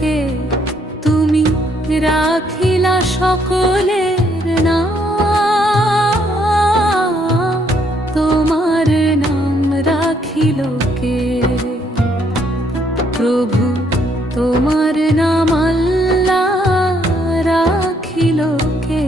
কে? তুমি রাখিলা সকলের নাম, তোমার নাম রাখিল কে? প্রভু তোমার নাম আল্লাহ রাখিল কে?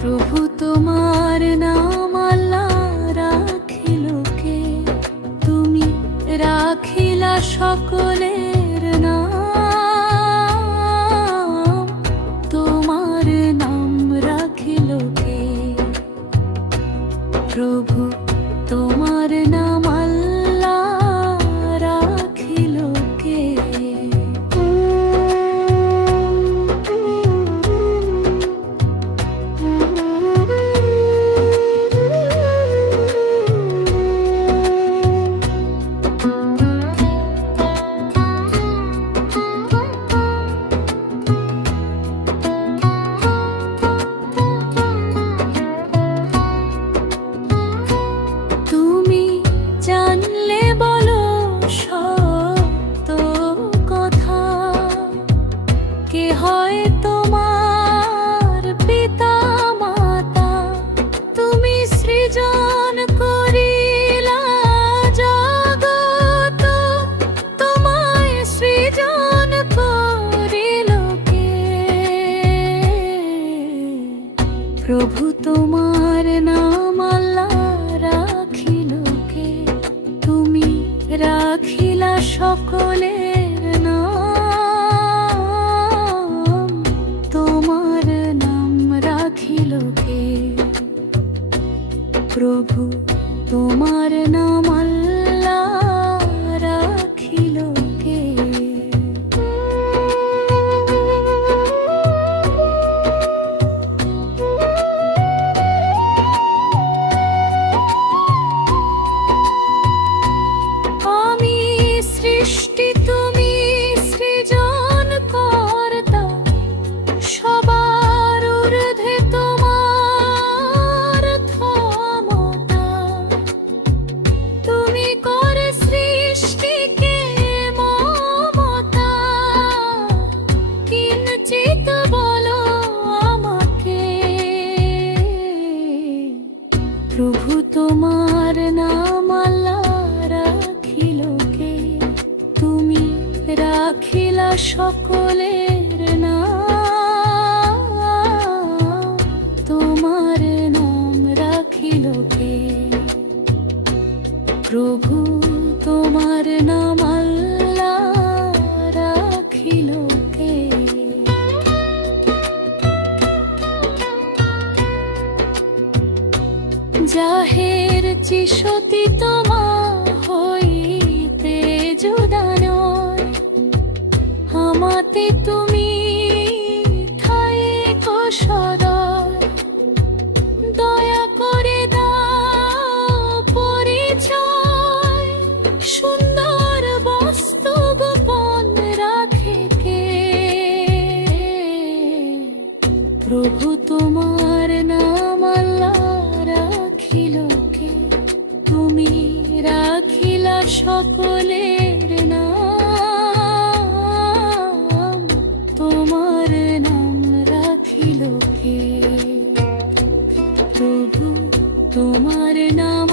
প্রভু তোমার নাম আল্লাহ রাখিল কে? তুমি রাখিলা সকলের নাম, তোমার নাম রাখিল কে? প্রভু তোমার নাম আল্লাহ রাখিল কে? প্রভু তোমার নাম আল্লাহ রাখিল কে? তুমি রাখিলা সকলের নাম, তোমার নাম রাখিল কে? প্রভু তোমার নাম আল্লাহ রাখিল কে? প্রভু তোমার নাম আল্লাহ রাখিল কে? তুমি রাখিলা সকলের নাম, তোমার নাম রাখিল কে? প্রভু তোমার নাম আল্লাহ রাখিল কে? জাহের চিশতি তোমা হইতে জুদা নয়, আমাতে তুমি থাইকো সদয়। দয়া করে দাও পরিচয়, সুন্দর বস্তু গোপন রাখে কে? প্রভু তোমার নাম আল্লাহ রাখিল কে? তুমি রাখিলা সকলের নাম, তোমার নাম রাখিল কে? প্রভু তোমার নাম